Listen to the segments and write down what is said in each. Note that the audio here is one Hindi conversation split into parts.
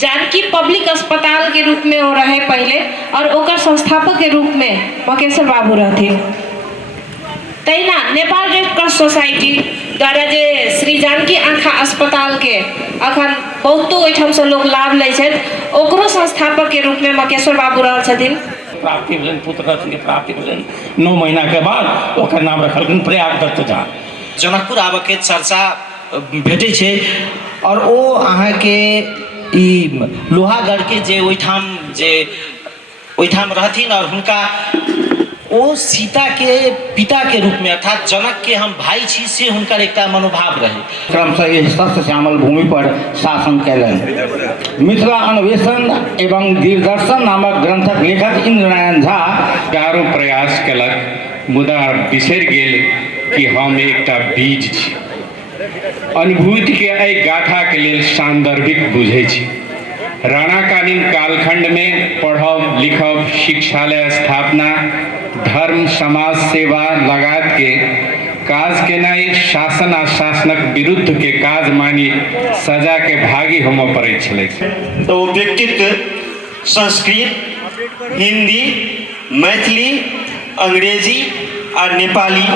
जानकी पब्लिक अस्पताल के रूप में हो रहे पहले और ओकर संस्थापक के रूप में मकेश्वर बाबू रहथिन। तैना नेपाल रेड क्रॉस सोसाइटी द्वारा जे श्री जानकी आँखा अस्पताल के अखन बहुतो ओहिठाम से लोग लाभ लै छथि, ओकरो संस्थापक के रूप में मकेश्वर बाबू रहल छथिन। प्राप्ति भेलन, पुत्र रत्न के प्राप्ति भेलन 9 महीना के बाद ओकर नाम रखलखिन प्रयाग दत्त झा। जनकपुर आबऽ के चर्चा भेटै छै और ओ अहाँ के ई लोहागढ़ के जे ओहिठाम रहथिन और हुनका ओ सीता के पिता के रूप में अर्थात जनक के हम भाई छी से हुनकर एकटा मनोभाव रहे। क्रमशः एहि सस्य श्यामल भूमि पर शासन कयलनि। मिथिला अन्वेषण एवं दूरदर्शन नामक ग्रंथक लेखक इंद्रनारायण झा चारो प्रयास कयलक, मुदा बिसरि गेल कि हम एकटा बीज छी। अनुभूति के एहि गाथा के लेल सान्दर्भिक बुझै छी। राणाकालीन कालखंड में पढ़ब लिखब, शिक्षालय स्थापना, धर्म समाज सेवा लगात के काज केनाई शासन आ शासनक विरुद्ध के काज मानी सजा के भागी होमऽ पड़ैत छलै। तो वो व्यक्तित्व संस्कृत, हिंदी, मैथिली, अंग्रेजी और नेपाली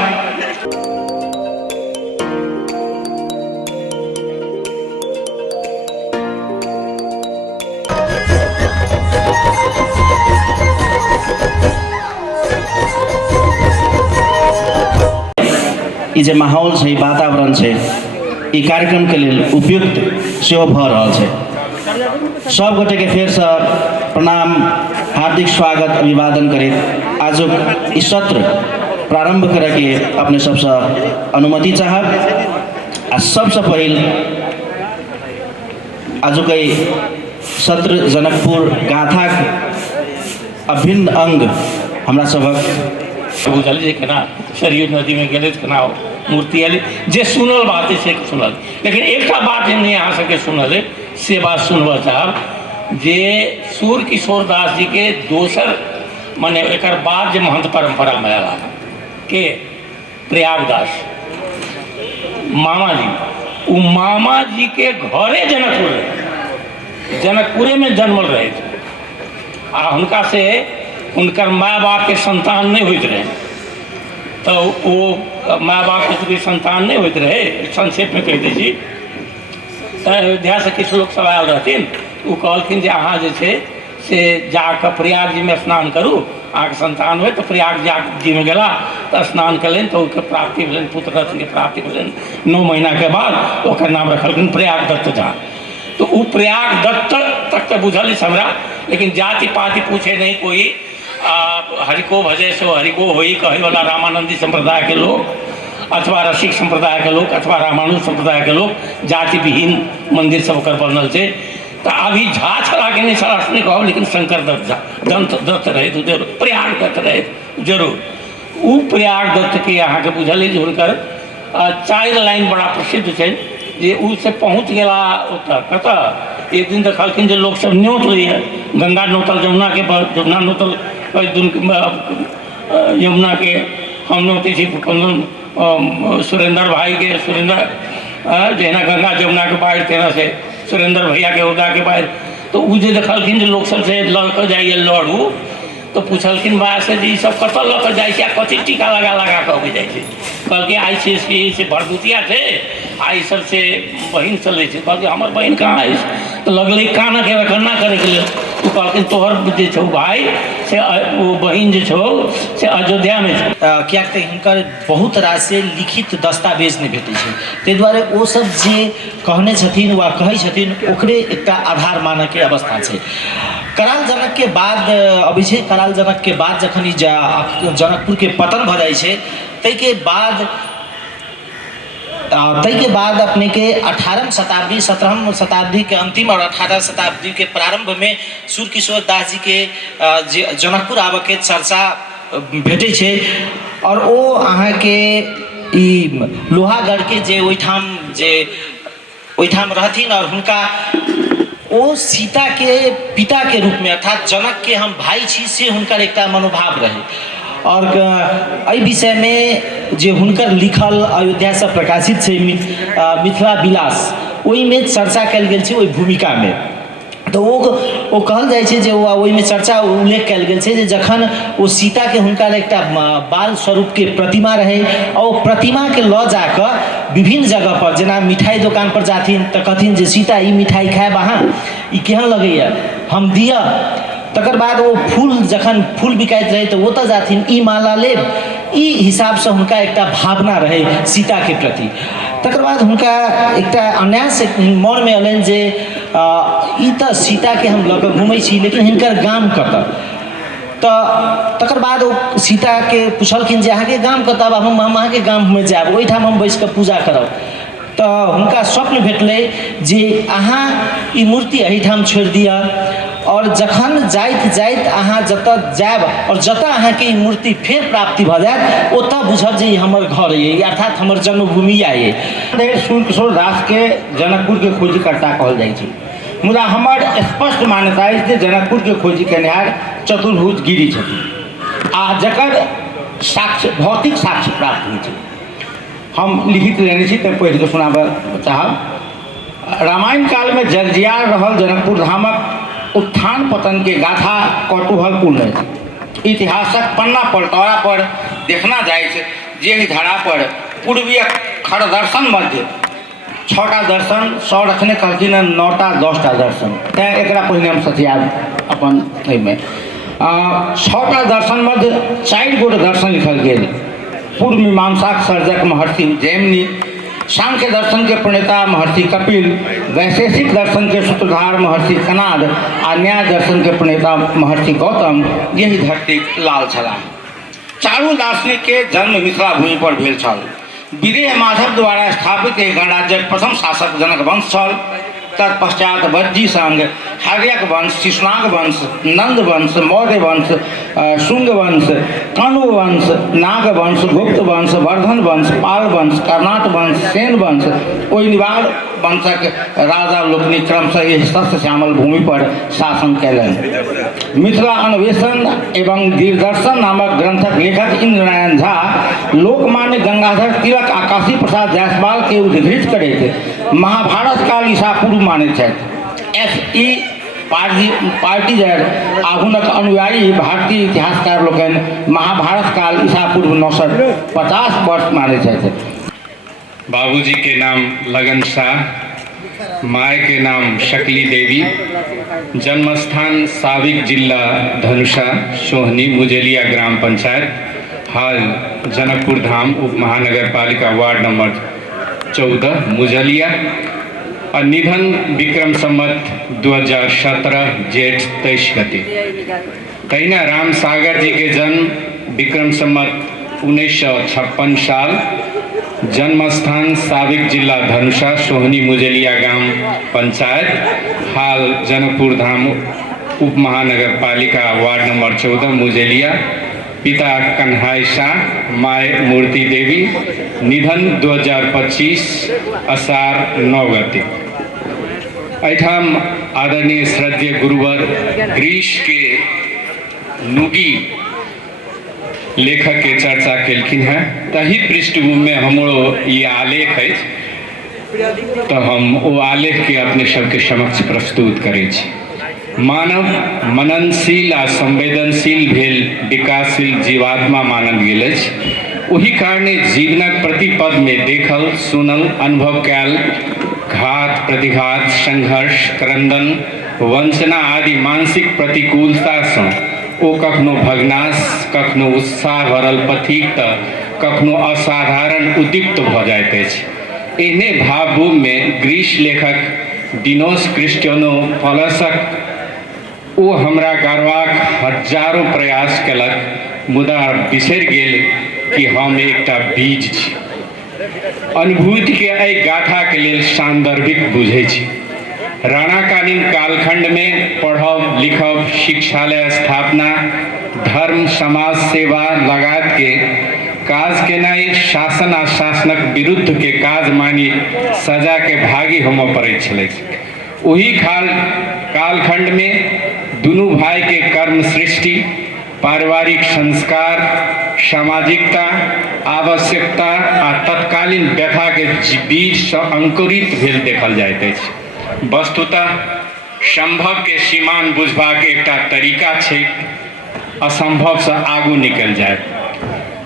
ई जे माहौल छै, वातावरण छै, ई कार्यक्रम के लेल उपयुक्त सेहो भऽ रहल छै। सब गोटे के फेर से प्रणाम, हार्दिक स्वागत, अभिवादन करैत आजुक ई सत्र प्रारंभ करे के अपने सबसे अनुमति चाहब। आ सबसे पहिल आजुक सत्र जनकपुर गाथाक अभिन्न अंग हमरा सबक बुझल जे केना सरयू नदी में गेले केना मूर्ति आयल, जे सुनल बात है से सुनल। लेकिन एक बात नहीं अहाँ सबके सुनल है, से बात सुनबा चाहब जे सूर्य किशोर दास जी के दोसर माने एक बाद जे महंत परंपरा में आयल के प्रयागदास मामा जी, उ मामा जी के घरे जनकपुर रहे, जनकपुरे में जन्मल रहे थे। आ हुनका से उनकर माँ बाप के संतान नहीं होते रहे, तो वो माँ बाप के कोई संतान नहीं होते रहे। संक्षेप में कह दी अयोध्या से किछु लोग सब आयल रहथिन, वो कहलखिन जे अहाँ जे छै से जाकर प्रयाग जी में स्नान करू, अहाँ के संतान हो तो प्रयाग जी में गेला तो स्नान कलन, तो उसके प्राप्ति भेलन, पुत्र रत्न के प्राप्ति भेलन। 9 महीना के बाद ओकर नाम रखलखिन प्रयाग दत्त झा। तो वो प्रयाग दत्त तक तो बुझल है हमरा, लेकिन जाति पाति पूछे नहीं कोई। हरिको भजे सो हरिको होई कहे वाला रामानंदी संप्रदाय के लोग अथवा रसिक संप्रदाय के लोग अथवा रामानुज संप्रदाय के लोग जाति विहीन मंदिर सब ओकर बनल छै। तो अभी झा छड़ा के नहीं सरास नहीं कहब, लेकिन शंकर दत्त झा दत्त रहे तो जरूर, प्रयाग दत्त रहे जरूर। वो प्रयाग दत्त के अहाँ के बुझल है जे हुनकर 4 लाइन बड़ा प्रसिद्ध है, जे उससे पहुँच गया कतऽ। एक दिन देखलखिन जे लोग सब न्योत लिए, गंगा नोतल जमुना के, जमुना नोतल यमुना के, हम नोते थी सुरेंद्र भाई के, सुरेंद्र जहिना गंगा जमुना के बाढ़ तेना से सुरेंद्र भैया के उदा के बाढ़। तो उ जे देखलखिन जे लोग सब से लड़के जाइए लड़ू, तो पूछलखिन बा से जी सब कत लऽ जाइ छै, कथी टीका लगा लगा के जाइ छै। कहलकै आई से भरदुतिया छै, आई सब से बहिन चलै छै। कहलकै हमर बहिन कहाँ है, तो लगले काना के रखना करे के लिए। तो कहलखिन तोहर जे छौ भाई से वो बहिन जे छौ से अयोध्या में छै। कियाक तऽ हिनकर बहुत रास से लिखित दस्तावेज नहीं भेटै छै, ताहि दुआरे ओ सब जे कहने छथिन वा कहै छथिन ओकरे एकटा आधार मानऽ के अवस्था छै। कराल जनक के बाद अभी छै, कराल जनक के बाद जखन जनकपुर के पतन भऽ जाइ छै, ताहि के बाद अपने के 18वीं शताब्दी 17वीं शताब्दी के अंतिम और 18वीं शताब्दी के प्रारंभ में सूर्य किशोर दास जी के जनकपुर आबऽ के चर्चा भेटै छै। और ओ अहाँ के ई लोहागढ़ के जे ओहिठाम रहथिन और हुनका ओ सीता के पिता के रूप में अर्थात जनक के हम भाई छी से हुनकर एकटा मनोभाव रहे। और एहि विषय में जे हुनकर लिखल अयोध्या से प्रकाशित छै मिथिला विलास, ओहि में चर्चा कल गेल छै ओहि भूमिका में। तो वो कहल जाइ छै जे ओहिमे चर्चा उल्लेख कयल गेल छै जे जखन ओ सीताके हुनका एकटा बाल स्वरूपके प्रतिमा रहै और ओ प्रतिमाके लऽ जाकऽ विभिन्न जगह पर जेना मिठाई दोकान पर जाथिन तऽ कहथिन जे सीता ई मिठाई खायब अहाँ, ई केहन लगैया, हम दिअ। तकर बाद ओ फूल जखन फूल बिकाइत रहे तऽ ओतऽ जाथिन, ई माला लेब, ई हिसाबसँ हुनका एकटा भावना रहै सीताके प्रति। तकर बाद हुनका एकटा अन्यास मोनमे अयलनि जे ई तऽ सीताके हम लऽ कऽ घुमै छी, लेकिन हिनकर गाम कतऽ। तऽ तकर बाद ओ सीताके पुछलखिन जे अहाँके गाम कतऽ, हम अहाँके गाममे जायब, ओहिठाम हम बैस कऽ पूजा करब। तऽ हुनका स्वप्न भेटलै जे अहाँ ई मूर्ति एहिठाम छोड़ि दिअ, और जखन जाइत जाइत अहाँ जतऽ जायब और जतऽ अहाँके ई मूर्ति फेर प्राप्ति भऽ जायत ओतऽ बुझब जे ई हमर घर अइ, अर्थात हमर जन्मभूमि अइ। सूर्यकिशोर दास के जनकपुर के खोजीकर्ता कहल जाइ छै, मुदा हमर स्पष्ट मान्यता अछि जे जनकपुर के खोजी केनिहार चतुर्भुज गिरी छथिन आ जकर साक्ष्य भौतिक साक्ष्य प्राप्त होइ छै। हम लिखित लेने छी तऽ पढ़ि कऽ सुनाबऽ चाहब। रामायण काल में जगजियार रहल जनकपुर धामक उत्थान पतन के गाथा कौतूहलपूर्ण अछि। इतिहासक पन्ना पलटौरा पर देखना जाइ छै जे धारा पर पूर्वीय खरदर्शन मध्य 6टा दर्शन 100 रखने कहलखिन 9टा 10टा दर्शन, तैँ एकरा पहिने हम सथियाब अपन एहिमे। 6टा दर्शन मध्य 4 गोट दर्शन लिखल गेल। पूर्व मीमांसाक सर्जक महर्षि जैमिनी, सांख्य दर्शन के प्रणेता महर्षि कपिल, वैशेषिक दर्शन के सूत्रधार महर्षि कनाद आ न्याय दर्शन के प्रणेता महर्षि गौतम यही धरती लाल छलाह। चारू दार्शनिक के जन्म मिथिला भूमि पर भेल छल। विदेह माधव द्वारा स्थापित एक गणराज्यक प्रथम शासक जनक वंश छल। तत्पश्चात वज्जी संघ, हर्यक वंश, शिशुनाग वंश, नंद वंश, मौर्य वंश, शुंग वंश, कण्व वंश, नाग वंश, गुप्त वंश, वर्धन वंश, पाल वंश, कर्नाट वंश, सेन वंश, ओइनिवार वंशक राजा लोकनि क्रमशः एहि शस्य श्यामल भूमि पर शासन कयलनि। मिथिला अन्वेषण एवं दूरदर्शन नामक ग्रंथक लेखक इंद्रनारायण झा लोकमान्य गंगाधर तिलक आ काशी प्रसाद जायसवाल के उद्धृत करैत महाभारत काल ईसा पूर्व मानैत छथि। S.E. पार्टीजर आ हुनक अनुयायी भारतीय इतिहासकार लोकनि महाभारत काल ईसा पूर्व 950 वर्ष मानैत छथि। बाबूजी के नाम लगन शाह, माय के नाम शकली देवी, जन्मस्थान साविक जिला धनुषा, सोहनी मुजेलिया ग्राम पंचायत, हाल जनकपुर धाम उप महानगर पालिका वार्ड नंबर 14 मुजलिया, और निधन विक्रम संवत 2017 जेठ 23 गते। तहिना राम सागर जी के जन्म विक्रम संवत 1956 साल, जन्मस्थान साविक जिला धनुषा, सोहनी मुजेलिया ग्राम पंचायत, हाल जनकपुर धाम उप महानगर पालिका वार्ड नंबर 14 मुजेलिया, पिता कन्हाई शाह, माय मूर्ति देवी, निधन 2025 असार 9 गते। एठाम आदरणीय श्रद्धेय गुरुवर ग्रीस के नुगी लेखक के चर्चा केलखिन हैं, तही पृष्ठभूमि में हमरो ये आलेख है, तो हम वो आलेख के अपने सबके समक्ष प्रस्तुत करै छी। मानव मननशील आ संवेदनशील भेल विकासशील जीवात्मा मानल गेल अछि। ओहि कारणे जीवनक प्रतिपद में देखल, सुनल, अनुभव कयल घात, प्रतिघात, संघर्ष, क्रंदन, वंचना आदि मानसिक प्रतिकूलता सँ ओ कखनो भगनाश, कखनो उत्साह भरल पथिक तऽ कखनो असाधारण उद्दीप्त भऽ जाइत अछि। एहने भावभूमि में ग्रीस लेखक डिनोस क्रिस्टियानोपोलसक ओ हमरा गारबाक हजारों प्रयास कयलक, मुदा बिसरि गेल कि हम एकटा बीज छी। अनुभूति के एहि गाथा के लेल सान्दर्भिक बुझै छी। राणाकालीन कालखंड में पढ़ब, लिखब, शिक्षालय स्थापना, धर्म, समाज सेवा लगात के काज केनाई शासन आ शासनक विरुद्ध के काज मानी सजा के भागी होमय पड़ैत छलै। ओही कालखंड में दुनू भाई के कर्म सृष्टि, पारिवारिक संस्कार, सामाजिकता, आवश्यकता आ तत्कालीन व्यथा के बीच से अंकुरित भेल देखल जाइत अछि। वस्तुतः संभव के सीमान बुझबाक एकटा तरीका छै, असंभव से आगू निकल जाए।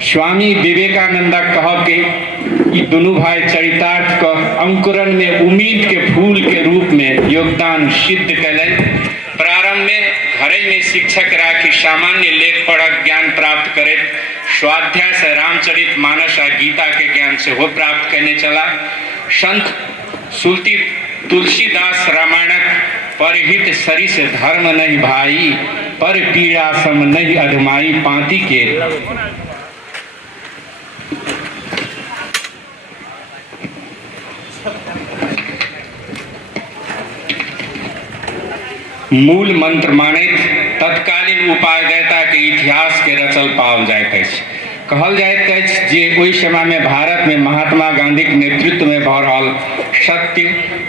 स्वामी विवेकानंदा कहब के ई दुनू भाई चरितार्थ के अंकुरन में उम्मीद के फूल के रूप में योगदान सिद्ध कयलनि। प्रारंभ में घरे में शिक्षक राखी सामान्य लेख पढ़क ज्ञान प्राप्त करैत स्वाध्याय से रामचरित मानस आ गीता के ज्ञान सेहो प्राप्त करने चला। संत सुल्ती तुलसीदास रामायणक परहित सरिस धर्म नहीं भाई, पर पीड़ा सम नहीं अधमाई पांति के। मूल मंत्र मानैत तत्कालीन उपायदाता के इतिहास के रचल पाओल जाइत अछि। कहल जाइत अछि जे ओहि समय में भारत में महात्मा गांधी के नेतृत्व में भऽ रहल सत्य,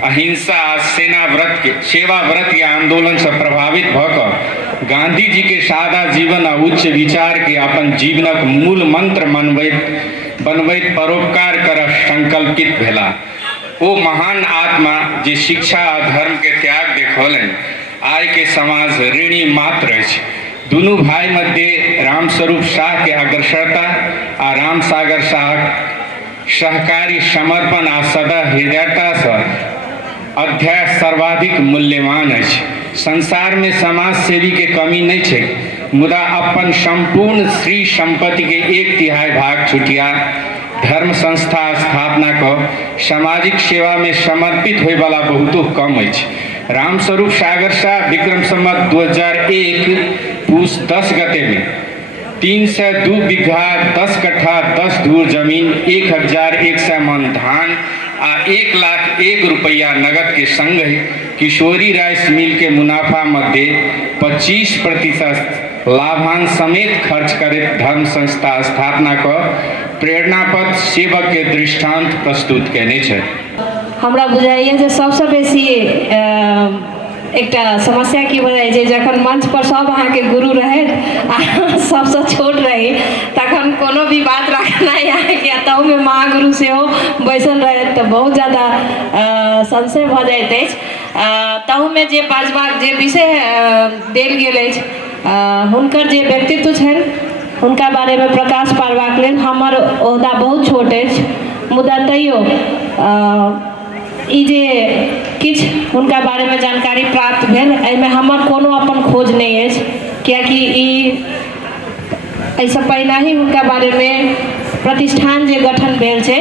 अहिंसा आ सेवा व्रत के आंदोलन से प्रभावित भऽ कऽ गांधी जी के सादा जीवन आ उच्च विचार के अपन जीवनक मूल मंत्र बनबैत परोपकार करऽ संकल्पित भेला। ओ महान आत्मा जे शिक्षा आ धर्म के त्याग देखौलनि, आय के समाज ऋणी मात्र अछि। दुनू भाई मध्य रामस्वरूप शाह के अग्रसरता आ राम सागर शाह सहकारी समर्पण आ सदा हृदयता से अध्याय सर्वाधिक मूल्यवान अछि। संसार में समाज सेवी के कमी नहीं छै, मुदा अपन संपूर्ण श्री संपत्ति के 1/3 भाग छुटिया धर्म संस्था स्थापना कर सामाजिक सेवा में समर्पित होय वाला बहुतो कम अछि। रामस्वरूप सागर शाह विक्रम संवत 2001 पूस 10 गते में 302 बीघा 10 कट्ठा 10 धूर जमीन 1100 मन धान आ 1,01,000 रुपया नगद के संग किशोरी राइस मिल के मुनाफा मध्य 25% लाभांश समेत खर्च करे धर्म संस्था स्थापना कर प्रेरणापद सेवक के दृष्टांत प्रस्तुत केने छै। हमरा बुझाइए जे सबसे बेसी एकटा समस्या की बुझाइ छै, जखन मंच पर सब अहाँ के गुरु रहे आ सबसे छोट रही तखन कोनो भी बात रखना अहाँ के तहु में महागुरु सेहो बैसल रहे तो बहुत ज्यादा संशय भ जाइत अछि। तहु में जे बाजबाक जे विषय देल गेल अछि, हुनकर जे व्यक्तित्व छनि हुनका बारे में प्रकाश पारबाक लेल हमर ओहदा बहुत छोट अछि, मुदा तैयो ई जे किछु हुनका बारे में जानकारी प्राप्त भेल, एहिमे हमर कोनो अपन खोज नहीं अछि, कियाकि ई एहिसँ पहिने ही हुनका बारे में प्रतिष्ठान जे गठन भेल छै,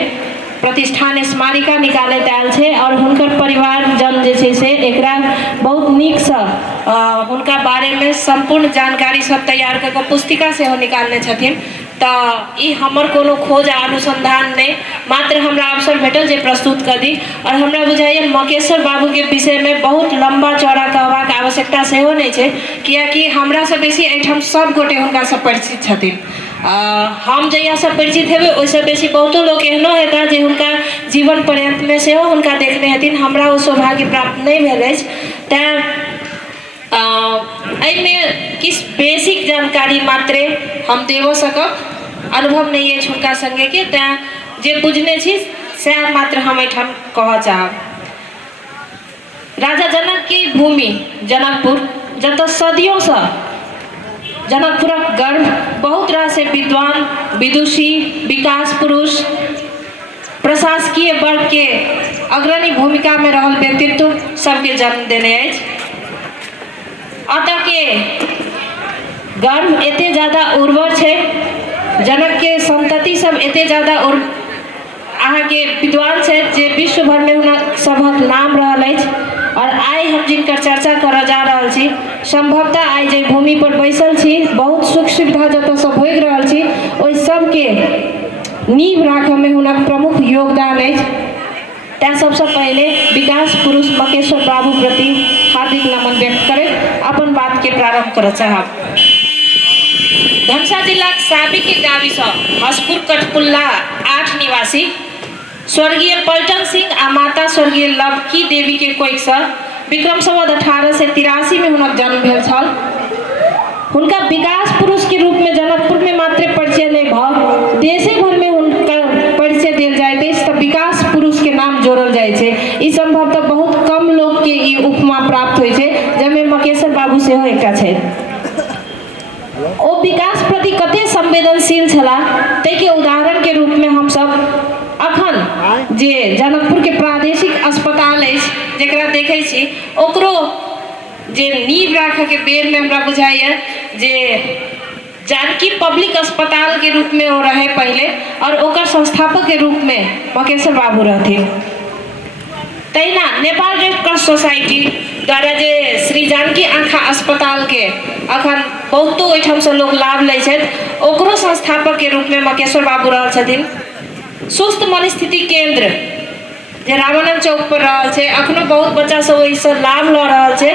प्रतिष्ठान स्मारिका निकालैत आयल छै और हुनकर परिवारजन जे छै से एकरा बहुत नीकसँ हुनका बारे में संपूर्ण जानकारी सब तैयार कऽ कऽ पुस्तिका सेहो निकालने छथिन। तऽ ई हमर कोनो खोज आ अनुसंधान नहीं, मात्र हमरा अवसर भेटल जे प्रस्तुत कर दी। और हमरा बुझाइए मकेश्वर बाबू के विषय में बहुत लंबा चौड़ा कहबाक आवश्यकता सेहो नहीं छै, कियाकि हमरा से बेसी एहिठाम सब गोटे हुनका से परिचित छथिन। हम जहिया से परिचित हेबै ओहिसँ बेसी बहुतो लोग एहनो हेता जे हुनका जीवन पर्यंत में सेहो हुनका देखने हथिन, हमरा ओ सौभाग्य प्राप्त नहीं भेल अछि। तैं एहिमे किछु बेसिक जानकारी मात्रे हम देबो सकब, अनुभव नहीं अछि हुनका संगे के, तैं जे बुझने छी सएह मात्र हम एहिठाम कहऽ चाहब। राजा जनक की भूमि जनकपुर, जतऽ सदियों से जनकपुरक गर्भ बहुत रास विद्वान विदुषी विकास पुरुष प्रशासकीय वर्ग के अग्रणी भूमिका में रहल व्यक्तित्व सबके जन्म देने अछि। अतः के गर्भ एते ज्यादा उर्वर छै, जनक के संतति सब एते ज्यादा अहाँ के विद्वान छै जे विश्व भर में हुनक सभक नाम रहल अछि। और आइ हम जिनकर चर्चा करऽ जा रहल छी, संभवतः आइ जे भूमि पर बैसल छी, बहुत सुख सुविधा जतऽ से भोगि रहल छी, ओहि सबके नींव राखऽ में हुनक प्रमुख योगदान अछि। तैं सबसे पहले विकास पुरुष मकेश्वर बाबू प्रति हार्दिक नमन व्यक्त करैत अपन बात के प्रारंभ करऽ चाहब। धनसा जिला साबिक के गाविस हसपुर कठपुल्ला 8 निवासी स्वर्गीय पलटन सिंह आ माता स्वर्गीय लवकी देवी के कोइक से विक्रम संवत 1883 में हुनक जन्म भेल छल। हुनका विकास पुरुष के रूप में जनकपुर में मात्र परिचय नहीं भऽ देशे भर में हुनकर परिचय देल जाइत अछि, तऽ विकास पुरुष के नाम जोड़ल जाइ छै। ई संभवतः बहुत कम लोग के ई उपमा प्राप्त होइ छै। सेहो एकटा छै। ओ विकास प्रति कते संवेदनशील छला ताहिके उदाहरण के रूप में हम सब अखन जे जनकपुर के प्रादेशिक अस्पताल अछि जेकरा देखै छी ओकरो जे नींव राखऽ के बेर में हमरा बुझाइए जे जानकी पब्लिक अस्पताल के रूप में वो रहे पहले और ओकर संस्थापक के रूप में मकेश्वर बाबू रहथिन। तहिना नेपाल रेड क्रॉस सोसाइटी द्वारा जे श्री जानकी आँखा अस्पताल के अखन बहुतो ओहिठाम से लोग लाभ लै छथि ओकरो संस्थापक के रूप में मकेश्वर बाबू रहल छथिन। सुस्त मनस्थिति केंद्र जे रामानंद चौक पर रहल छै अखनो बहुत बच्चा सब ओहिसँ लाभ लऽ रहल छै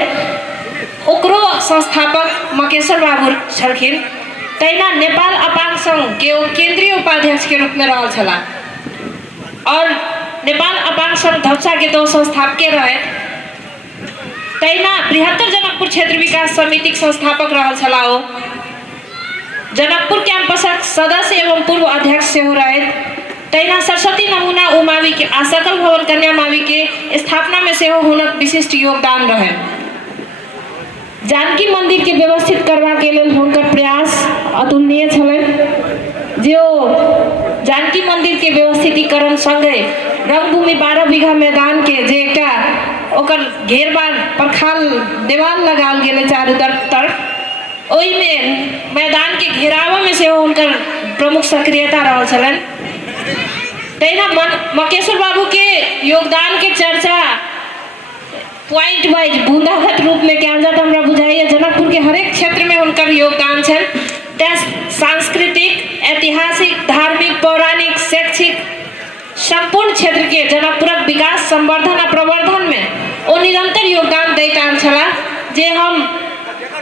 ओकरो संस्थापक मकेश्वर बाबू छलखिन। तहिना नेपाल अपांग संघ के ओ केंद्रीय उपाध्यक्ष के रूप में रहल छलाह और नेपाल अपांग संघ धपसा के तो संस्थापके रहे। तहिना बृहत्तर जनकपुर क्षेत्र विकास समिति के संस्थापक रहल छलाह ओ जनकपुर कैंपसक सदस्य एवं पूर्व अध्यक्ष सेहो रहे। तहिना सरस्वती नमूना उमावि के आ सकल भवन कन्या मावि के स्थापना में सेहो हुनक विशिष्ट योगदान रहे। जानकी मंदिर के व्यवस्थित करबा के लेल हुनकर प्रयास अतुलनीय छलनि। जे ओ जानकी मंदिर के व्यवस्थितीकरण संगे रंगभूमि 12 बीघा मैदान के जे एकटा ओकर घेरबार परखाल देवाल लगाल गेलै चारू तरफ ओहि में मैदान के घेराव में सेहो हुनकर प्रमुख सक्रियता रहल छलनि। तहिना मकेश्वर बाबू के योगदान के चर्चा पॉइंट वाइज बूंदागत रूप में कयल जाए तो हमरा बुझाइए जनकपुर के हरेक क्षेत्र में हुनकर योगदान छनि। सांस्कृतिक ऐतिहासिक धार्मिक पौराणिक शैक्षिक संपूर्ण क्षेत्र के जनकपुरक विकास संवर्धन आ प्रवर्धन में ओ निरंतर योगदान दैत आयल छलाह। जे हम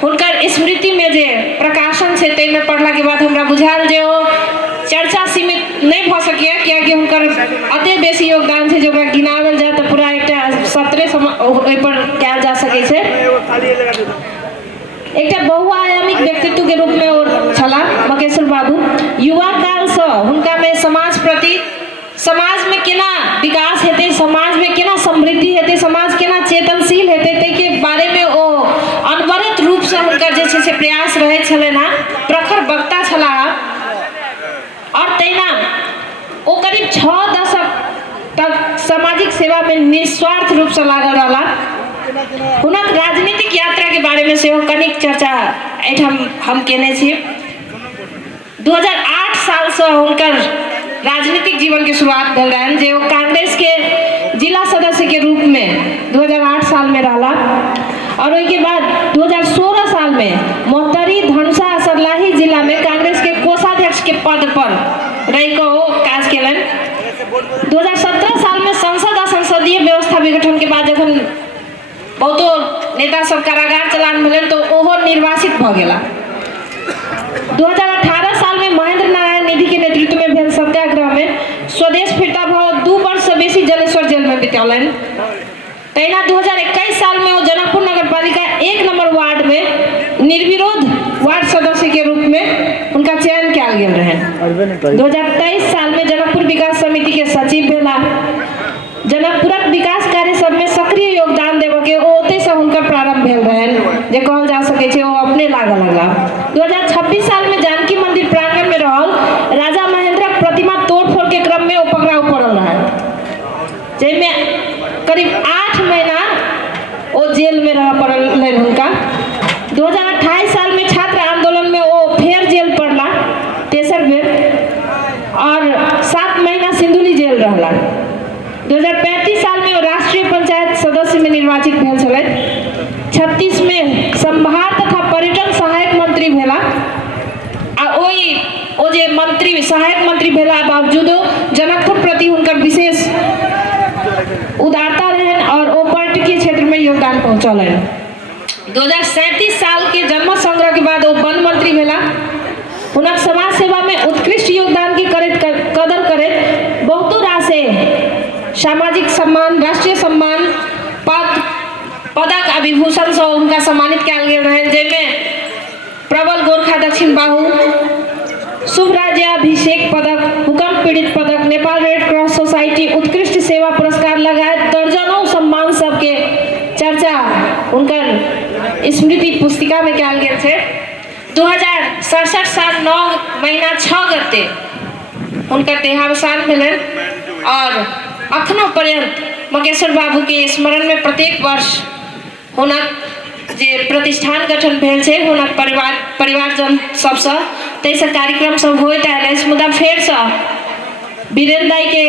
हुनकर स्मृति में जे प्रकाशन छै ताहि में पढ़ला के बाद हमरा बुझायल जे ओ चर्चा सीमित नहीं भ सकैए कियाकि हुनकर अते बेसी योगदान छै जे ओकरा गिनावल जाए तो पूरा एकटा सत्रे ओहि पर कयल जा सकै छै। एकटा बहुआयामिक व्यक्तित्व के रूप में ओ छलाह मकेश्वर बाबू। युवा काल से हुनका में समाज प्रति समाज में केना विकास हेतै समाज में केना समृद्धि हेतै समाज केना चेतनशील हेतै ताहि के बारे में ओ अनवरत रूप से हुनकर जे छै से प्रयास रहै छलनि हेँ। प्रखर वक्ता छलाह और तहिना ओ करीब 6 दशक तक सामाजिक सेवा में निस्वार्थ रूप से लागल रहला। हुनक राजनीतिक यात्रा के बारे में सेहो कनिक चर्चा एहिठाम हम केने छी। 2008 साल से हुनकर राजनीतिक जीवन के शुरुआत भेल रहनि जे ओ कांग्रेस के जिला सदस्य के रूप में 2008 साल में रहला और ओहि के बाद 2016 साल में मोहतरी धनुषा सर्लाही जिला में कांग्रेस के कोषाध्यक्ष के पद पर रहि कऽ ओ काज केलनि। 2017 साल में संसद आ संसदीय व्यवस्था विघटन के बाद जखन बहुतो नेता सब कारागार चलान भेलनि तो ओहो निर्वासित भ गेला। 2018 साल में महेंद्र नारायण निधि के नेतृत्व में भेल सत्याग्रह में स्वदेश फिरता भ 2 वर्ष से बेसी जलेश्वर जेल में बितौलनि। तहिना 2021 साल में वो जनकपुर नगर पालिका 1 नंबर वार्ड में निर्विरोध वार्ड सदस्य के रूप में उनका चयन किया गेल रहे। 2023 साल में जनकपुर विकास समिति के सचिव भेला। जनकपुरक विकास कार्य सब में सक्रिय योगदान देव के ओते से हुनकर प्रारंभ भेल रहन जे कहल जा सके छै ओ अपने लागल लगला। 2026 साल में जानकी मंदिर प्रांगण में रहल राजा महेंद्रक प्रतिमा तोड़फोड़ के क्रम में ओ पकड़ाव पड़ल रहे जाहिमे करीब 8 महीना ओ जेल में रह पड़ल हुनका। 2028 साल में छात्र आंदोलन में ओ फेर जेल पड़ला तेसर बेर और 7 महीना सिंधुली जेल रहला। 2035 साल में वो राष्ट्रीय पंचायत सदस्य में निर्वाचित भेल छलथि। 36 में संभार तथा पर्यटन सहायक मंत्री भेला आ ओहि ओ जे मंत्री सहायक मंत्री भेला बावजूदो जनकपुर प्रति हुनकर विशेष उदारता रहन और ओ पर्यटकीय क्षेत्र में योगदान पहुंचौलन। 2037 साल के जन्म संग्रह के बाद वो वन मंत्री भेला। हुनक समाज सेवा में उत्कृष्ट योगदान की कदर करैत बहुतो रासे सामाजिक सम्मान राष्ट्रीय सम्मान पदक आ विभूषण से उनका सम्मानित किया गेल रहे जाहिमे प्रबल गोरखा दक्षिण बाहु शुभ राज्याभिषेक पदक भूकंप पीड़ित पदक नेपाल रेड क्रॉस सोसाइटी उत्कृष्ट सेवा पुरस्कार लगायत दर्जनों सम्मान सबके चर्चा उनकर स्मृति पुस्तिका में कल गेल छै 2067 साल 9 महीना 6 गते हुनकर देहावसान भेलनि और अखनो पर्यंत मकेश्वर बाबू के स्मरण में प्रत्येक वर्ष हुनक जे प्रतिष्ठान गठन भेल छै हुनक परिवारजन सबसँ ताहिसँ कार्यक्रम सब होइत आयल अछि मुदा फेरसँ वीरेन्द्र दाई के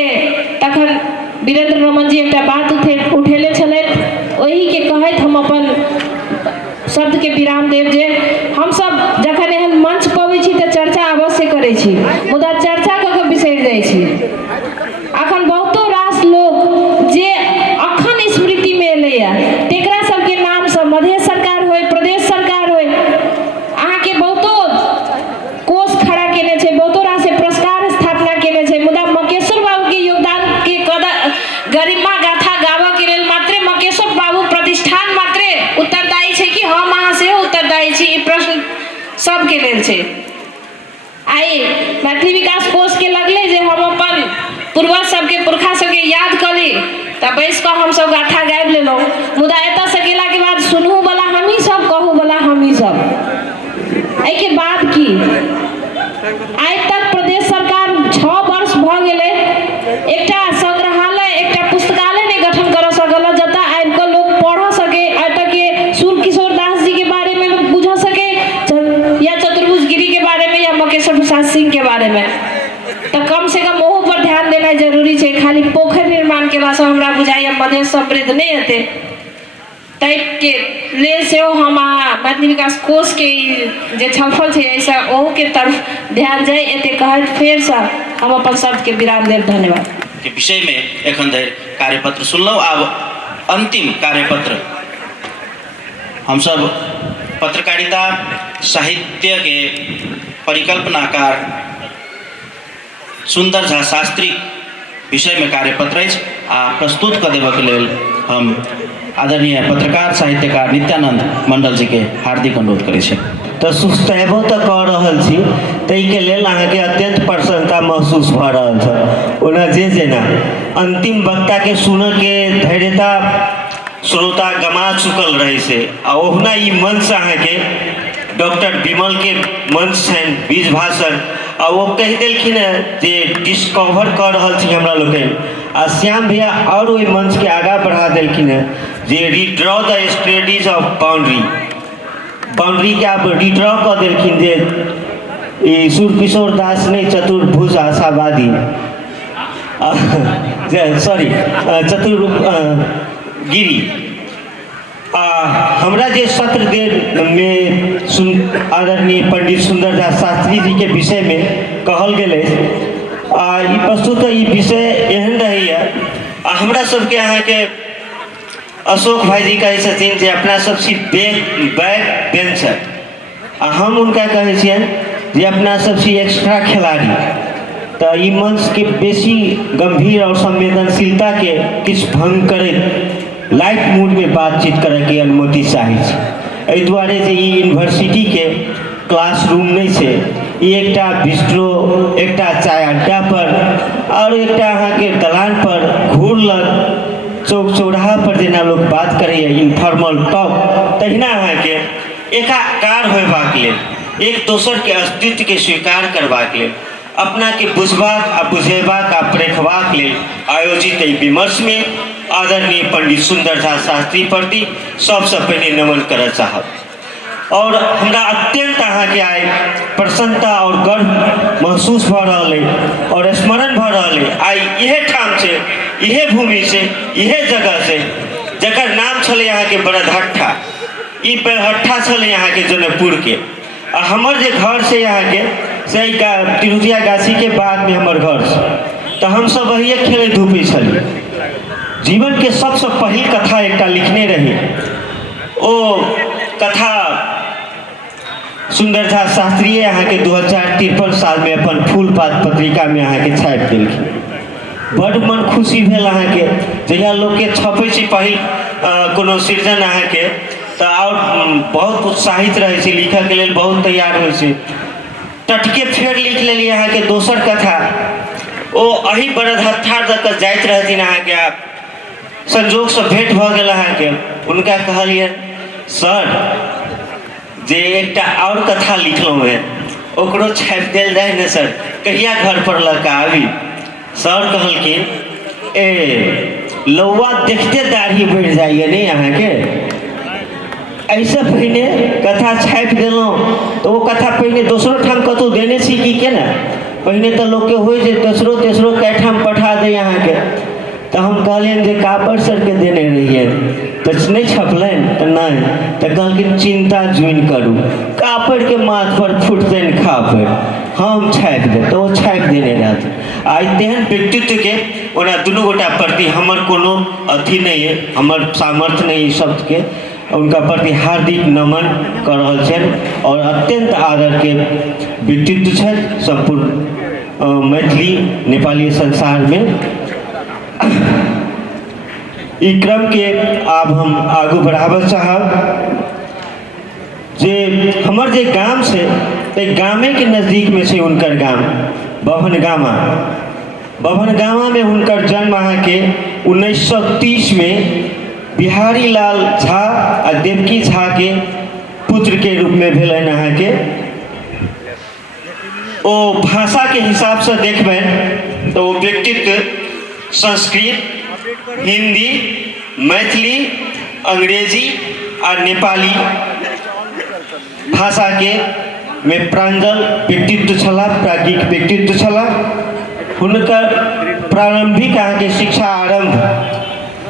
तखन वीरेन्द्र रमन जी एकटा बात उठेले छलथि ओही के कहैत हम अपन शब्द के विराम देव जे हम सब जखन एहन मंच पबै छी तऽ चर्चा अवश्य करै छी मुदा चर्चा कऽ के बिसरि जाइ छी अखन बहुतो रास लोग जे अखन स्मृति में एलैया तेकरा सबके नाम से मध्य सरकार होय प्रदेश सरकार होय अहाँ के बहुतो कोष खड़ा केने छै बहुतो रास पुरस्कार स्थापना केने छै मुदा मकेश्वर बाबू के योगदान के गरिमा गाथा गाबऽ के लेल मात्र मकेश्वर बाबू प्रतिष्ठान मात्र उत्तरदायी छै कि हम अहाँ सेहो उत्तरदायी छी ई प्रश्न सबके लेल छै आइ मैथिली विकास कोष के लगले जे हम अपन पूर्वज सबके पुरखा सबके याद कऽ ली तऽ बैस कऽ हमसब गाथा गाबि लेलहुँ मुदा एतऽ से गेला के बाद सुनहु वाला हमही सब कहू वाला हमही सब एहि के बाद की आइ तक प्रदेश सरकार 6 वर्ष भऽ गेलै एकटा संग्रहालय एकटा पुस्तकालय नहि गठन करऽ सकल जतऽ आबि कऽ लोक पढ़ऽ सके एतऽ के सूर्य किशोर दास जी के बारे में बुझऽ सके या चतुर्भुज गिरी के बारे में या मकेश्वर प्रसाद सिंह के बारे में तऽ कम से कम ओहो पर ध्यान देनाइ जरूरी छै खाली पोखरि निर्माण केलासँ हमरा बुझाइए मधेश समृद्ध नहि हेतै ताहि के लेल सेहो हम मैथिली विकास कोष के जे छलफल छै एहिसँ ओहू के तरफ ध्यान जाय एते कहैत फेरसँ हम अपन शब्द के विराम देब धन्यवाद के विषय में एखन धरि कार्यपत्र सुनलहुँ आब अंतिम कार्यपत्र हम सब पत्रकारिता साहित्य के परिकल्पनाकार सुंदर झा शास्त्री विषय में कार्यपत्र अछि आ प्रस्तुत कऽ देबऽ के लेल हम आदरणीय पत्रकार साहित्यकार नित्यानंद मंडल जी के हार्दिक अनुरोध करै छी तो सुस्तेबो तो कऽ रहल छी ताहिके लेल अहाँके अत्यंत प्रसन्नता महसूस भऽ रहल छै ओना जे जेना अंतिम वक्ता के सुनऽ के धैर्यता श्रोता गमा चुकल रहे से आ ओहुना ई मंच अहाँके डॉक्टर विमल के मंच छनि बीज भाषण आ वो कहि देलखिन जे डिस्कवर कऽ रहल छी हमरा लोकनि आ श्याम भैया और ओहि मंच के आगाँ बढ़ा देलखिन जे redraw the strategies of boundary के आप रिड्रॉ कऽ देलखिन जे ई सूर्य किशोर दास नहीं चतुर्भुज आशावादी सॉरी गिरी हमरा जे सत्र में आदरणीय पंडित सुंदर दास शास्त्री जी के विषय में कहल गेल ई वस्तुतः ई विषय एहन रहैया हमरा सबके अहाँके अशोक भाईजी कहै छथिन जे अपना सब छी बैक बेंचर आ हम उनका कहै छियनि जे अपना सब छी एक्स्ट्रा खिलाड़ी तो ई मंच के बेसी गंभीर और संवेदनशीलता के किछु भंग करैत लाइट मूड में बातचीत करे के अनुमति चाही छै एहि दुआरे जे ई यूनिवर्सिटी के क्लासरूम नहीं छै ई एकटा बिस्ट्रो एकटा चाय अड्डा पर और एकटा अहाँके दलान पर घूरलक चौक चौराहा पर जेना लोग बात करैया इनफॉर्मल टॉक तहिना अहाँके एकाकार होयबाक लेल एक दोसर के अस्तित्व के स्वीकार करबाक लेल अपना के बुझबाक आ बुझेबाक आ परखबाक लेल आयोजित एहि विमर्श में आदरणीय पंडित सुंदर झा शास्त्री प्रति सबसे पहले नमन करऽ चाहब और हमरा अत्यंत अहाँके आइ प्रसन्नता और गर्व महसूस भऽ रहल है और स्मरण भऽ रहल है आइ इहे ठाम से इहे भूमि से इहे जगह से जकर नाम छलै अहाँके बड़हट्ठा ई बड़हट्ठा छलै अहाँके जनकपुर के आ हमर जे घर से अहाँके से तिरुतिया गाछी के बाद में हमर घर से तो हम सब वही खेले धूपे छलियै जीवन के सबसे पहिल कथा एकटा लिखने रही ओ कथा सुंदर झा शास्त्री अहाँके 2053 साल में अपन फूलपात पत्रिका में अहाँके छापि देलखिन बड़ मन खुशी भेल अहाँके जहिया लोग के छपै छै पहिल कोनो सृजन अहाँके तो और बहुत उत्साहित रहे छै लिखऽ के लेल बहुत तैयार होइ छै टटके फेर लिख लेली अहाँके दोसर कथा ओ अही बड़हट्ठा दऽ जाइत रहथिन अहाँके संजोग से भेंट भऽ गेल अहाँके उनका कहलिए सर जे एकटा और कथा लिखलहुँ है ओकरो छापि देल जाए ने सर, कहिया घर पर लऽ कऽ आबी। सर कहलखिन ए लौआ देखते दाढ़ी बढ़ि जाइए नहीं अहाँके, ऐसे पहिने कथा छापि देलहुँ तऽ ओ कथा पहिने दोसरो ठाम कतहु देने छी कि केना, पहिने तऽ लोकके होइ जे दोसरो तेसरो कए ठाम पठा दै अहाँके। तऽ हम कहलियनि जे कापर सरके देने रहिए तऽ नहीं छपलनि, तऽ नहीं, तऽ कहलखिन चिंता जुइन करू, कापड़के माथ पर फुटतनि खापड़, हम छापि देब। तऽ ओ छापि देने रहत। आ तेहन व्यक्तित्वके ओना दुनू गोटा प्रति हमर कोनो अथी नहीं है, हमर सामर्थ्य नहीं शब्दके, उनका प्रति हार्दिक नमन कर रहल छनि और अत्यंत आदर के व्यक्तित्व छथि संपूर्ण मैथिली नेपाली संसार में। ई क्रम के आब हम आगू बढ़ाबऽ चाहब जे हमर जे गाम छै तऽ गामे के नजदीक में छै हुनकर गाम बभनगामा। बभनगामा में हुनकर जन्म अहाँके 1930 में बिहारी लाल झा आ देवकी झा के पुत्र के रूप में भेलनि। अहाँके ओ भाषा के हिसाब से देखबै तो वो व्यक्तित्व संस्कृत, हिंदी, मैथिली, अंग्रेजी और नेपाली भाषा के में प्रांजल व्यक्तित्व छला, प्राज्ञिक व्यक्तित्व छला। हुनकर प्रारंभिक अहाँके शिक्षा आरंभ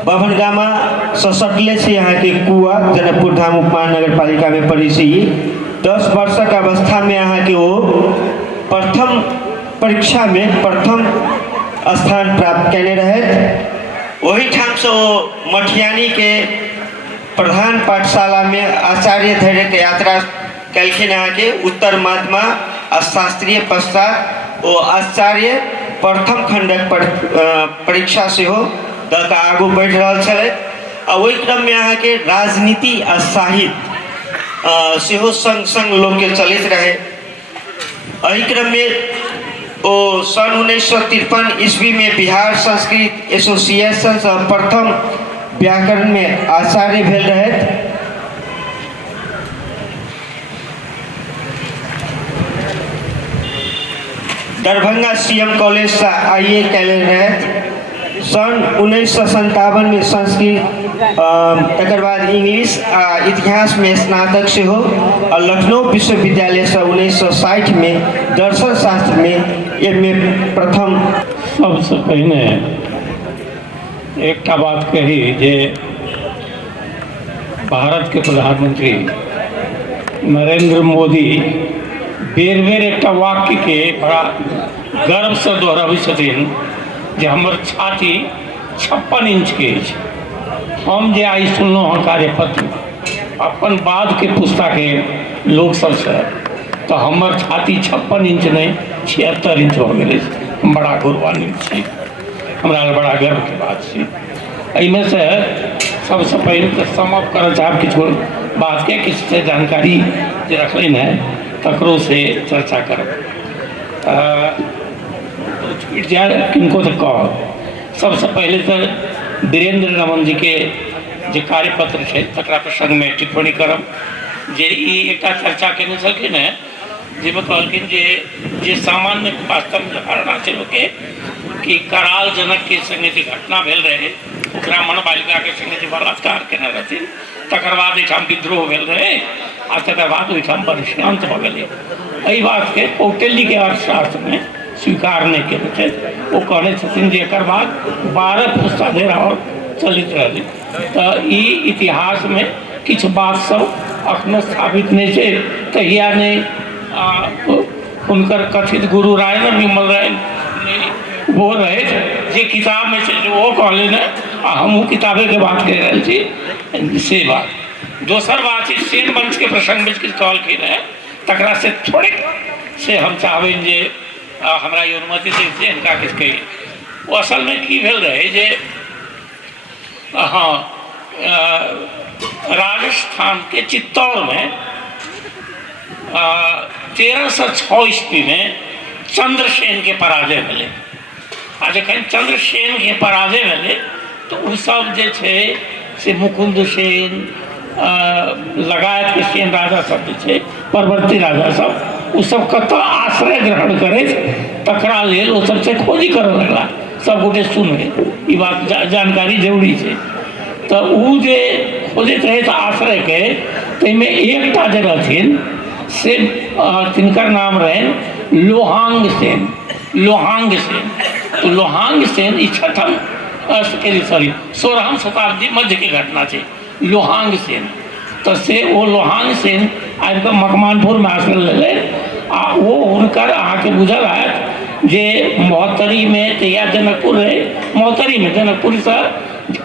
बभनगामा ससटले से यहाँ के कुआ जनकपुर धाम उपमहानगर पालिका में पड़ी सी। 10 वर्षक अवस्था में यहाँ के वो प्रथम परीक्षा में प्रथम स्थान प्राप्त करने रहे। वही ठाम से वो मठियानी के प्रधान पाठशाला में आचार्य धैर्य के यात्रा कलखिन। यहाँ के उत्तर माध्यमा शास्त्रीय पश्चात वो आचार्य प्रथम खंडक परीक्षा से हो दल का आगू बढ़ रहा है। वही क्रम में यहाँ के राजनीति आ साहित्य सेहो संग संग लोग के चलित रहे। एही क्रम में ओ सन 1953 ईस्वी में बिहार संस्कृत एसोसिएशन से प्रथम व्याकरण में आचार्य भेल रहे। दरभंगा सीएम कॉलेज से आईए कैले रहे। सन 1957 में संस्कृत तकर बाद इंग्लिश इतिहास में स्नातक से हो और लखनऊ विश्वविद्यालय से 1960 में दर्शन शास्त्र में एमए प्रथम। सबसे पहले एक बात कही जे भारत के प्रधानमंत्री नरेंद्र मोदी बेर बेर एक वाक्य के बड़ा गर्व से दोहराबी छथिन जे हमर छाती 56 इंच के अछि। हम जे आई सुनलहुँ हँ कार्यपत्र अपन बाद के पुस्ता के लोग सबसे तो हमर छाती 56 इंच नहीं 76 इंच हो गए। हम बड़ा गौरवान्वित छी, हमरा बड़ा गर्व के बात छी। एहिमे से सबसे पहले तो समअप करऽ चाहब किछु बात के किछु से जानकारी जे रखलिन है तकरो से चर्चा करब। किनको तो कह सबसे पहले तो वीरेंद्र रमन जी के जे कार्यपत्र है तकरा प्रसंग में टिप्पणी करब जे ई एकटा चर्चा केने छलखिन है जे कहलखिन जे सामान्य वास्तव धारणा छै लोकके कि कराल जनक के संगे जे घटना भेल रहे ओकरा मन बालिका के संगे जे बलात्कार केने रहथिन तकर बाद एहिठाम विद्रोह भेल रहे आ तकर बाद ओहिठाम बड़ शांत भऽ गेलै। एहि बात के कौटिल्य के अर्थशास्त्र में स्वीकार नहीं केने थे। वो कहने छथिन जे एकर बाद 12 पुस्ता धरि और चलित रहलै। तो ई इतिहास में किछु बात सब अखनो स्थापित नहीं छै। तहिया नहीं हुनकर कथित गुरु राय निर्मल राय वो रहे जे किताब में से वो कहले ने हमहूँ किताबे के बात कर रहे छी से बात। दोसर बात है सेन वंश के प्रसंग में किछु कहलखिन है तकरा से थोड़े से हम चाहबे जे हमरा ये अनुमति दे इनका किस कही। वो असल में की भेल रहे जे हाँ राजस्थान के चित्तौड़ में 1306 ईस्वी में चंद्रसेन के पराजय भेलै। आ जखन चंद्रसेन के पराजय भेलै तो उ सब जे छै से मुकुंद सेन लगायत के सेन राजा सब जे छै परवर्ती राजा सब ओ सब कतऽ आश्रय ग्रहण करे तकरा लेल ओ सबसे खोजी करऽ लगला। सब गोटे सुनबै ई बात जानकारी जरूरी छै। तो ओ जे खोजैत रहै आश्रय के ताहिमे एकटा जे रहथिन से तिनकर नाम रहनि लोहांग सेन। लोहांग सेन तो लोहांग सेन ई छठम सॉरी 16वीं शताब्दी मध्य के घटना छै। लोहांग सेन तो से ओ लोहांग सेन आबि कऽ मकमानपुर में आश्रय लेलै आ ओ हुनकर अहाँके बुझल हैत जे महोत्तरी में तहिया जनकपुर रहे, महोत्तरी में जनकपुर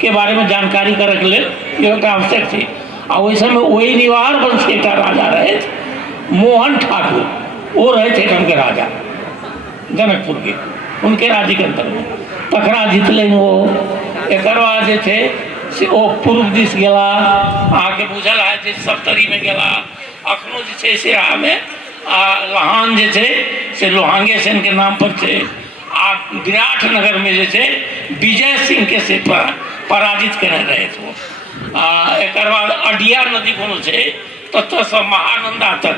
के बारे में जानकारी करैके लेल एकटा आवश्यक छै। आ ओहि समय ओहि निवार वंश के एकटा राजा रहथि मोहन ठाकुर, वो रहे थे के राजा जनकपुर के, उनके राज्य के अंतर्गत तकरा जीतलनि वो। एक बाद जे थे से ओ पूर्व दिश गेला, अहाँके बुझल है जे सप्तरी में गेला, अखनो जे छै से में लहान जे छै से लोहांगे सेन के नाम पर छै। आ विराट नगर में जे छै विजय सिंह के से पराजित केने रहे वो। एक बाद अडिया नदी कोनो छै ततऽ से महानंदा तक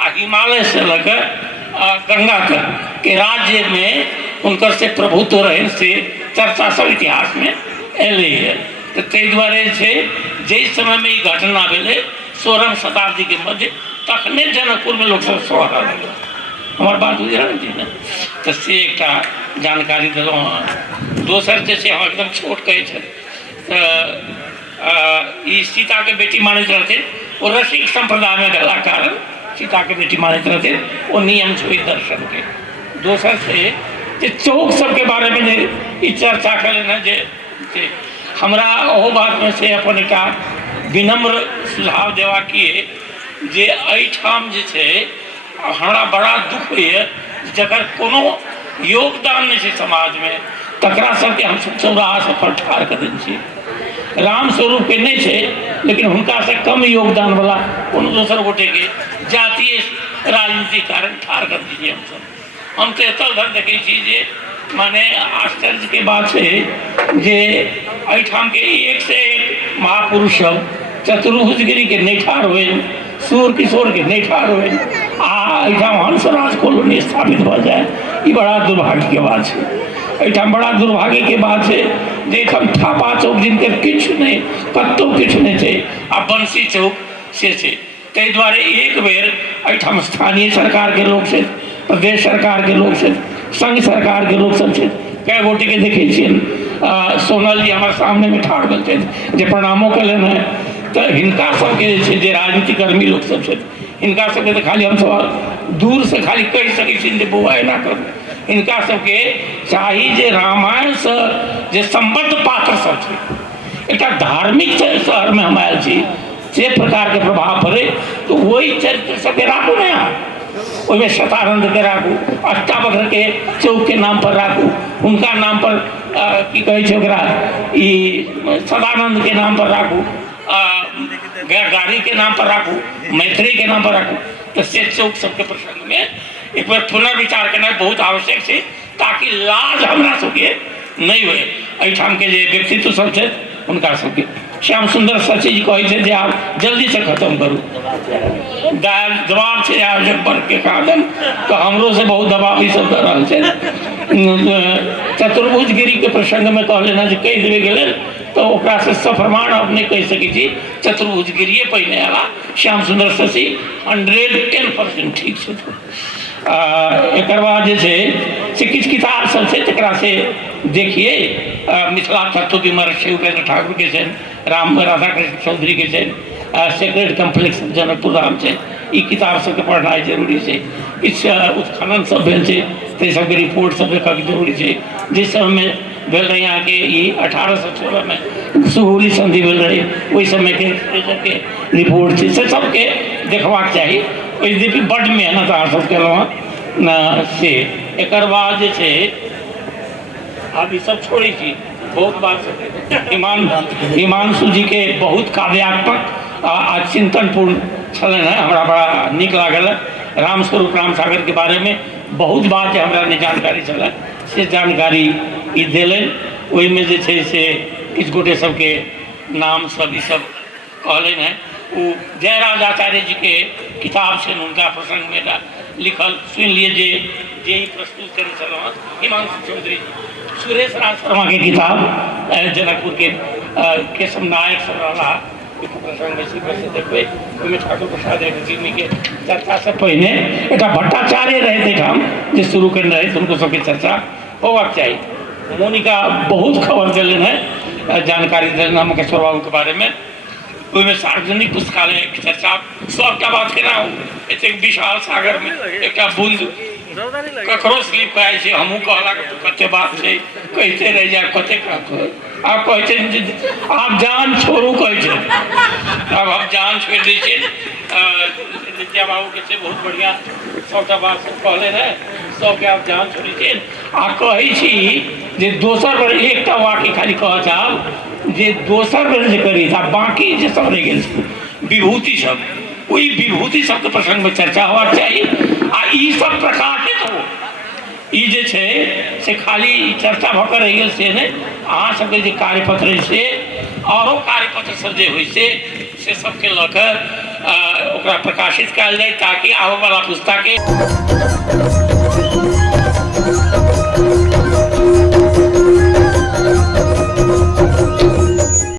आ हिमालय से लकर गंगा तक के राज्य में उनकर से प्रभुत्व रहे से चर्चा सब इतिहास में एलै है। तो ताहि दुआरे छै जाहि समय में ई घटना भेलै 16वीं शताब्दी के मध्य तखने जनकपुर में लोग सब सोहरा लगल। हमार बात बुझल ने तो से एक जानकारी दिलौं। दोसर जे छै हम एकदम छोट कहै छै ई सीता के बेटी मानैत रहथिन, वो रसिक संप्रदाय में गला कारण सीता के बेटी मानैत रहथिन, वो नियम छै दर्शन के। दोसर से जे चौक सब के बारे में जे ई चर्चा करें ना जे हमरा ओहो बात में से अपन एक विनम्र सुझाव देवा किए जे एहिठाम जे छै हमरा बड़ा दुख होइए जकर कोनो योगदान नहीं छै समाज में तकरा सबके हम चौराहा सब पर ठाड़ कर देने छी। राम स्वरूप के नहीं छै लेकिन हुनका से कम योगदान वाला कोनो दोसर गोटे के जातीय राजनीति कारण ठाड़ कर दीजिए। हम तो एतल धर देखे छी जे माने आश्चर्य के बात है जे एहिठाम के एक से एक महापुरुष सब चतुर्भुज गिरी के नहीं ठाड़ हुए, सूर किशोर के नहीं ठाड़ हुए आ एहिठाम हंसराज कॉलोनी स्थापित हो जाए, ये बड़ा दुर्भाग्य के बात है। एहिठाम बड़ा दुर्भाग्य के बात है जे एहिठाम थापा चौक जिनकर किछु नहीं कतौ किछु नहीं छै आ बंसी चौक से छै। ताहि दुआरे एक बेर एहिठाम स्थानीय सरकार के लोग से, प्रदेश सरकार के लोग से, संघ सरकार के लोग सब छै, कई गोटे के देखे छियन सोनल जी हमारे सामने में ठाड़ भेल छै जे प्रणामो कलन है। तो हिनका सबके जे राजनीति कर्मी लोग सब छै हिनका सबके तो खाली हम सब दूर से खाली कहि सकै छी जे बौआ एना करू। हिनका सबके चाही जे रामायण से जे संबद्ध पात्र सब छै एक धार्मिक शहर में हम आयल छी से प्रकार के प्रभाव पड़े तो वही चरित्र सबके राखू ने उसमें शतानंद के राखू, अष्टावक्र के चौक के नाम पर राखू, उनका नाम पर की कहे छै ओकरा ई सदानंद के नाम पर राखू, गाड़ी के नाम पर राखू, मैत्री के नाम पर राखू। तो से चौक सबके प्रसंग में एक बार पुनर्विचार करना बहुत आवश्यक है ताकि लाज हमरा सबके नहीं हुए। एहिठाम के जे व्यक्तित्व सब छै उनका सबके श्याम सुंदर सची जी कहे जे आप जल्दी से खत्म करू, दबाव से जब बढ़ के कारण तो हमरो से बहुत दबाव ही सब कर रहा है। चतुर्भुज गिरी के प्रसंग में कह लेना जे कह देवे गेले तो ओकरा से सप्रमाण आप नहीं कह सकी थी। चतुर्भुज गिरिए पहले आला श्याम सुंदर शशि 110% ठीक से। एक बाद जे से किछु किताब सब छै तकरा से देखिए मिथिला तत्व विमर्श छै उपेंद्र ठाकुर के छै, राम राधा कृष्ण चौधरी के छै, सेक्रेट कम्प्लेक्स जनकपुर धाम छै, ई किताब सबके पढ़नाइ जरूरी छै। किछु उत्खनन सब भेल छै ताहि सबके रिपोर्ट सब देखक जरूरी छै। जिस समय में भेल रहे यहाँ के ई 1816 में सुगौली संधि भेल रहे ओहि समय के रिपोर्ट छै से सबके देखबाक चाही। यद्यपि बड्ड मेहनत अहाँ सब केलहुँ से। एक बाद जे छै आब ई सब छोड़ी छी बहुत बात हिमांशु जी के बहुत काव्यात्मक आ चिंतनपूर्ण छलन है, हमरा बड़ा नीक लागल। राम स्वरूप राम सागर के बारे में बहुत बात हमरा नहीं जानकारी छल से जानकारी ई दिलन। ओहिमे जे छै से किछु गोटे सबके नाम सब ई सब कहलन है। वो जयराज आचार्य जी के किताब से उनका प्रसंग में लिखल सुन लिए जे ही प्रस्तुत करे छलहुँ हिमांशु चौधरी सुरेश राज शर्मा के किताब जनकपुर के केशव नायक सब रहा प्रसंग में से देखबे ओहिमे ठाकुर प्रसाद गिरनी के चर्चा से पहले एक भट्टाचार्य रहे थे हम जो शुरू कर रहे थे उनको सबके चर्चा होबाक चाहिए। मोनिका बहुत खबर दिलन है जानकारी दिलन मकेश्वर बाबू के बारे में ओहिमे सार्वजनिक पुस्तकालय की चर्चा सबका बात केना एते विशाल सागर में एक बूंद ककरो स्लिप कराई छै हमहूँ कहला कते बात छै कहते रह जाए कते आप कहते आप जान छोड़ू कहते अब हम जान छोड़ दी छियै नित्या बाबू के से बहुत बढ़िया सबटा बात सब कहले रहे सबके आप जान छोड़ी छियै आ कहै छी जे दोसर बेर एकटा वाक्य खाली कह चाहब जे दोसर बेर जे करी था बाकी जे सब रह गेल विभूति सब वही विभूति सबके प्रसंग में चर्चा होबाक चाहिए आ ई सब प्रकाशित हो ई जे छै से खाली चर्चा भऽ कऽ रहि गेल से नहि अहाँ सबके जे कार्यपत्र से आओरो कार्यपत्र सब जे होइ से सबके लऽ कऽ ओकरा प्रकाशित कयल जाय ताकि आबऽ वाला पुस्ता के